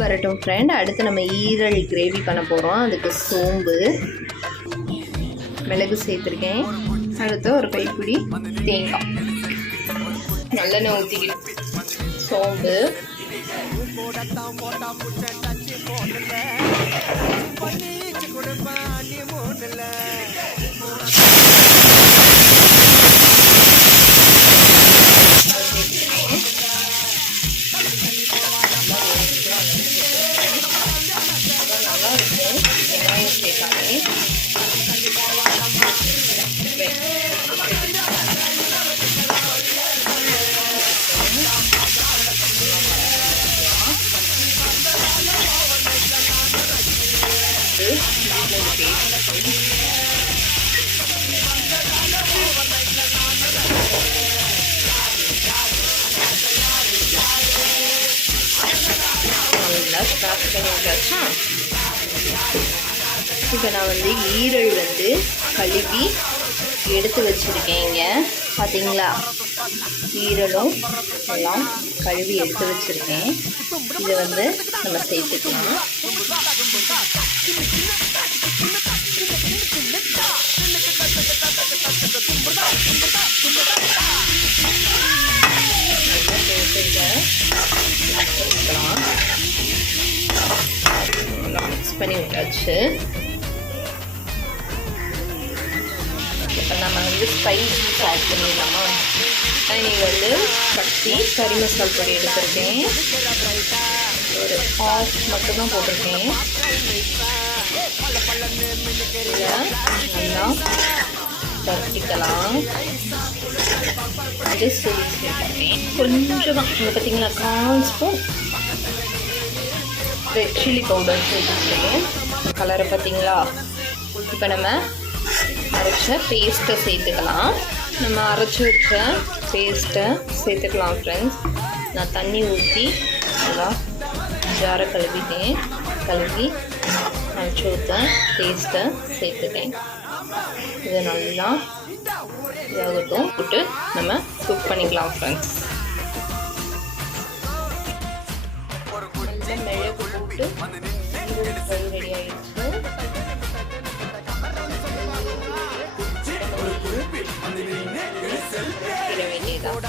வரட்டும் ஃப்ரெண்ட். அடுத்து நம்ம ஈரல் கிரேவி பண்ண போகிறோம். அதுக்கு சோம்பு, மிளகு சேர்த்துருக்கேன். அடுத்து ஒரு கைப்பிடி தேங்காய், நல்லெண்ணெய் ஊற்றிக்கிட்டு சோம்பு, வெங்காயம் சேர்க்காமே நல்லா ஸ்டார்ட் பண்ணி விட்டாச்சா. இப்போ நான் ஈரல் கழுவி எடுத்து வச்சுருக்கேங்க. பார்த்தீங்களா, ஈரலும் எல்லாம் கழுவி எடுத்து வச்சுருக்கேன். இதை நம்ம சேர்த்துக்கலாம். மிக்ஸ் பண்ணி விட்டாச்சு. இப்போ நம்ம ஸ்பைசஸ் ஆட் பண்ணிடலாமா. இனி கட்டி கறி மசால் பொடி எடுத்துருக்கேன். ஒரு ஹாஃப் மட்டும்தான் போட்டிருக்கேன். நல்லா தட்டிக்கலாம். இது சேர்த்துருக்கேன். கொஞ்சம் தான் பார்த்தீங்களா, 1/4 ஸ்பூன் ரெட் சில்லி பவுடர் சேர்த்துருக்கேன். கலரை பார்த்தீங்களா. இப்போ நம்ம அரைச்ச பேஸ்ட்டை சேர்த்துக்கலாம். நம்ம அரைச்சி வச்ச பேஸ்ட்டை சேர்த்துக்கலாம் ஃப்ரெண்ட்ஸ். நான் தண்ணி ஊற்றி நல்லா ஜாரை கழுவி அரைச்சி ஊற்ற பேஸ்ட்டை சேர்த்துட்டேன். இதை நல்லா இதாகட்டும் போட்டு நம்ம குக் பண்ணிக்கலாம் ஃப்ரெண்ட்ஸ். மிளகு போட்டு ரெடி ஆகிடுச்சு. வேண்டியதான்.